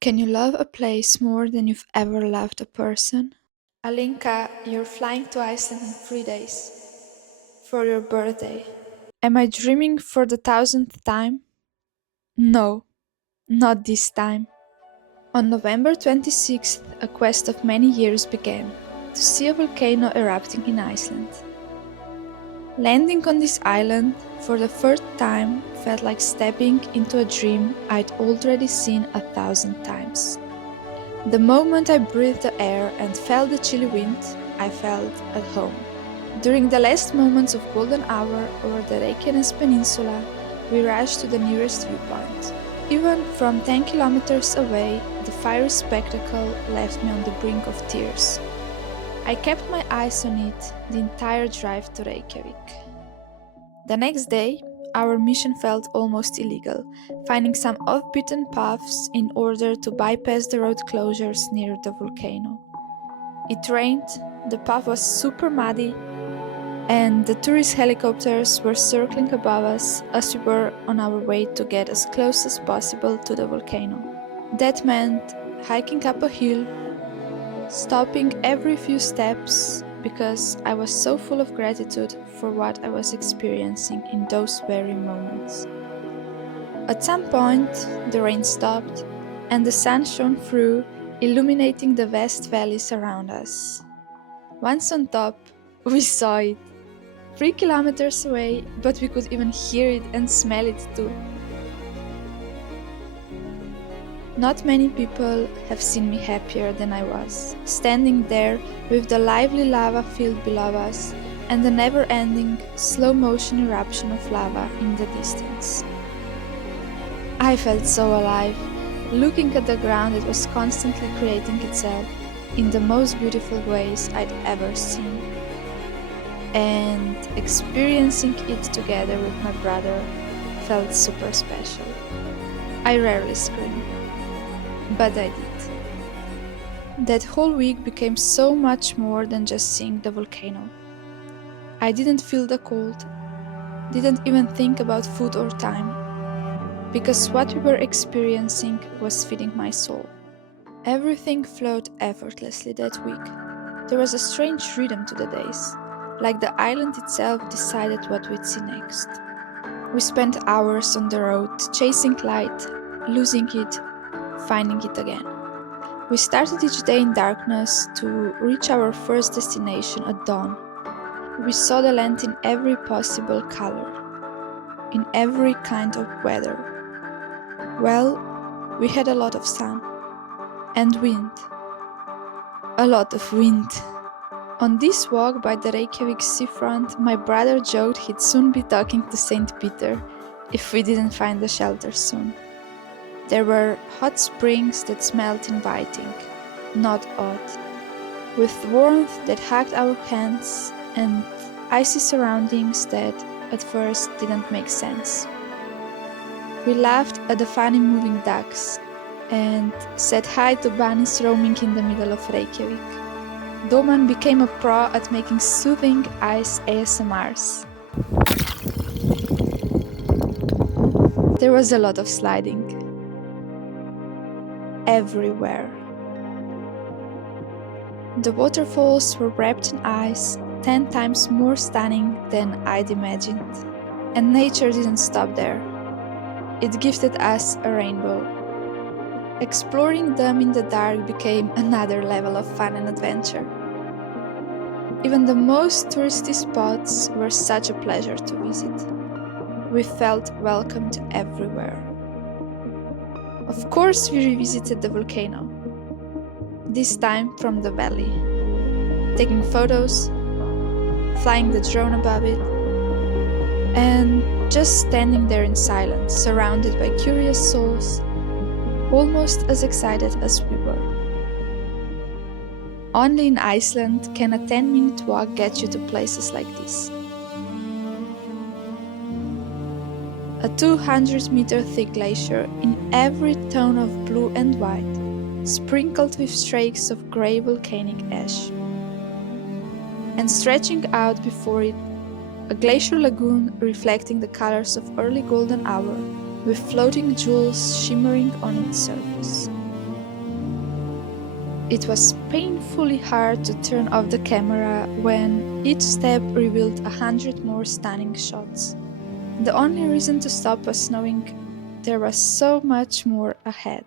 Can you love a place more than you've ever loved a person? Alinka, you're flying to Iceland in 3 days for your birthday. Am I dreaming for the thousandth time? No, not this time. On November 26th, a quest of many years began to see a volcano erupting in Iceland. Landing on this island for the first time felt like stepping into a dream I'd already seen 1,000 times. The moment I breathed the air and felt the chilly wind, I felt at home. During the last moments of golden hour over the Reykjanes Peninsula, we rushed to the nearest viewpoint. Even from 10 kilometers away, the fiery spectacle left me on the brink of tears. I kept my eyes on it the entire drive to Reykjavik. The next day, our mission felt almost illegal, finding some off-beaten paths in order to bypass the road closures near the volcano. It rained, the path was super muddy, and the tourist helicopters were circling above us as we were on our way to get as close as possible to the volcano. That meant hiking up a hill, stopping every few steps because I was so full of gratitude for what I was experiencing in those very moments. At some point, the rain stopped and the sun shone through, illuminating the vast valleys around us. Once on top, we saw it. 3 kilometers away, but we could even hear it and smell it too. Not many people have seen me happier than I was, standing there with the lively lava field below us and the never-ending, slow-motion eruption of lava in the distance. I felt so alive, looking at the ground that was constantly creating itself in the most beautiful ways I'd ever seen. And experiencing it together with my brother felt super special. I rarely scream, but I did. That whole week became so much more than just seeing the volcano. I didn't feel the cold, didn't even think about food or time, because what we were experiencing was feeding my soul. Everything flowed effortlessly that week. There was a strange rhythm to the days, like the island itself decided what we'd see next. We spent hours on the road, chasing light, losing it, finding it again. We started each day in darkness to reach our first destination at dawn. We saw the land in every possible color, in every kind of weather. Well, we had a lot of sun and wind. A lot of wind. On this walk by the Reykjavik seafront, my brother joked he'd soon be talking to St. Peter if we didn't find a shelter soon. There were hot springs that smelled inviting, not odd, with warmth that hugged our hands and icy surroundings that at first didn't make sense. We laughed at the funny moving ducks and said hi to bunnies roaming in the middle of Reykjavik. Domen became a pro at making soothing ice ASMRs. There was a lot of sliding. Everywhere. The waterfalls were wrapped in ice, 10 times more stunning than I'd imagined. And nature didn't stop there. It gifted us a rainbow. Exploring them in the dark became another level of fun and adventure. Even the most touristy spots were such a pleasure to visit. We felt welcomed everywhere. Of course, we revisited the volcano, this time from the valley, taking photos, flying the drone above it, and just standing there in silence, surrounded by curious souls, almost as excited as we were. Only in Iceland can a 10-minute walk get you to places like this. A 200-meter thick glacier in every tone of blue and white, sprinkled with streaks of grey volcanic ash. And stretching out before it, a glacier lagoon reflecting the colors of early golden hour, with floating jewels shimmering on its surface. It was painfully hard to turn off the camera when each step revealed 100 more stunning shots. The only reason to stop was knowing there was so much more ahead.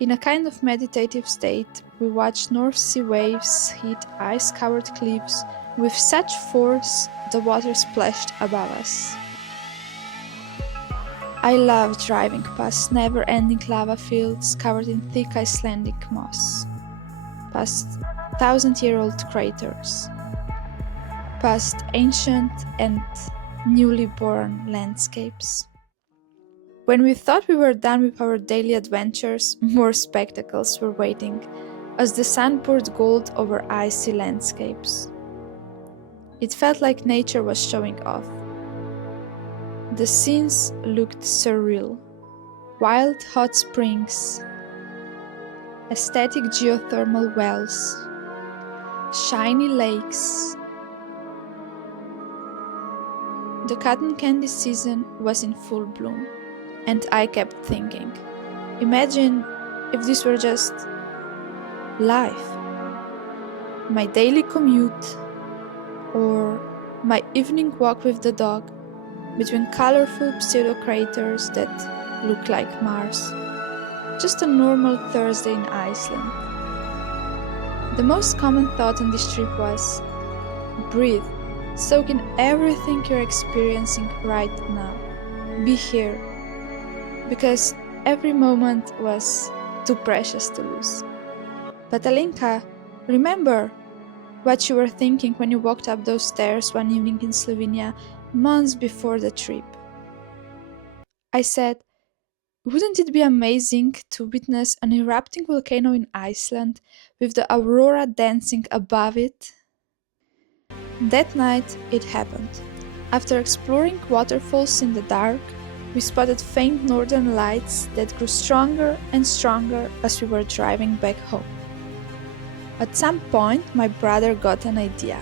In a kind of meditative state, we watched North Sea waves hit ice-covered cliffs with such force the water splashed above us. I love driving past never-ending lava fields covered in thick Icelandic moss, past thousand-year-old craters, past ancient and newly born landscapes. When we thought we were done with our daily adventures, more spectacles were waiting as the sun poured gold over icy landscapes. It felt like nature was showing off. The scenes looked surreal. Wild hot springs, aesthetic geothermal wells, shiny lakes. The cotton candy season was in full bloom. And I kept thinking, imagine if this were just life. My daily commute, or my evening walk with the dog between colorful pseudo-craters that look like Mars. Just a normal Thursday in Iceland. The most common thought on this trip was, breathe, soak in everything you're experiencing right now. Be here. Because every moment was too precious to lose. But Alinka, remember what you were thinking when you walked up those stairs one evening in Slovenia months before the trip. I said, wouldn't it be amazing to witness an erupting volcano in Iceland with the aurora dancing above it? That night it happened. After exploring waterfalls in the dark, we spotted faint northern lights that grew stronger and stronger as we were driving back home. At some point, my brother got an idea.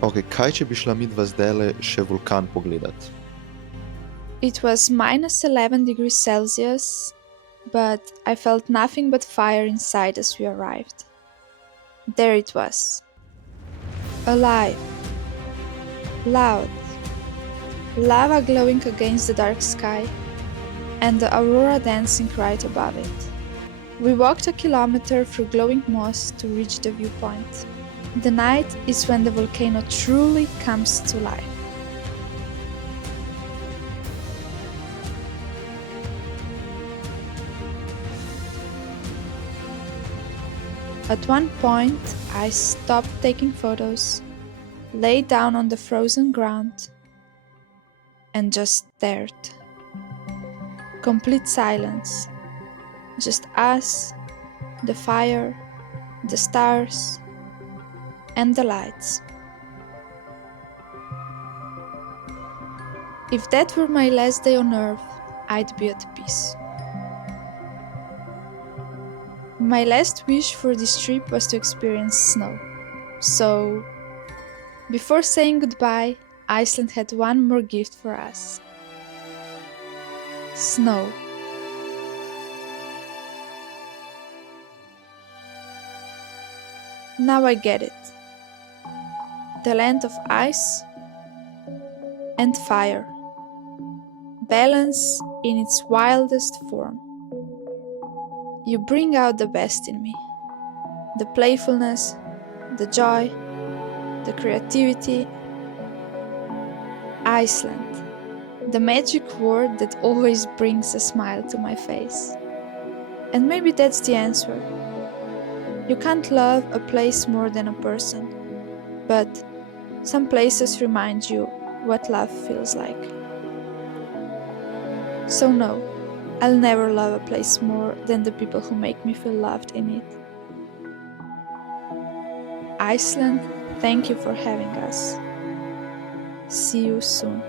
Ok, kaj če bi šla midva zdajle še vulkan pogledat? It was minus 11 degrees Celsius, but I felt nothing but fire inside as we arrived. There it was. Alive. Loud. Lava glowing against the dark sky, and the aurora dancing right above it. We walked a kilometer through glowing moss to reach the viewpoint. The night is when the volcano truly comes to life. At one point, I stopped taking photos, lay down on the frozen ground, and just stared. Complete silence. Just us, the fire, the stars, and the lights. If that were my last day on Earth, I'd be at peace. My last wish for this trip was to experience snow. So, before saying goodbye, Iceland had one more gift for us. Snow. Now I get it. The land of ice and fire. Balance in its wildest form. You bring out the best in me. The playfulness, the joy, the creativity. Iceland, the magic word that always brings a smile to my face. And maybe that's the answer. You can't love a place more than a person, but some places remind you what love feels like. So no, I'll never love a place more than the people who make me feel loved in it. Iceland, thank you for having us. See you soon.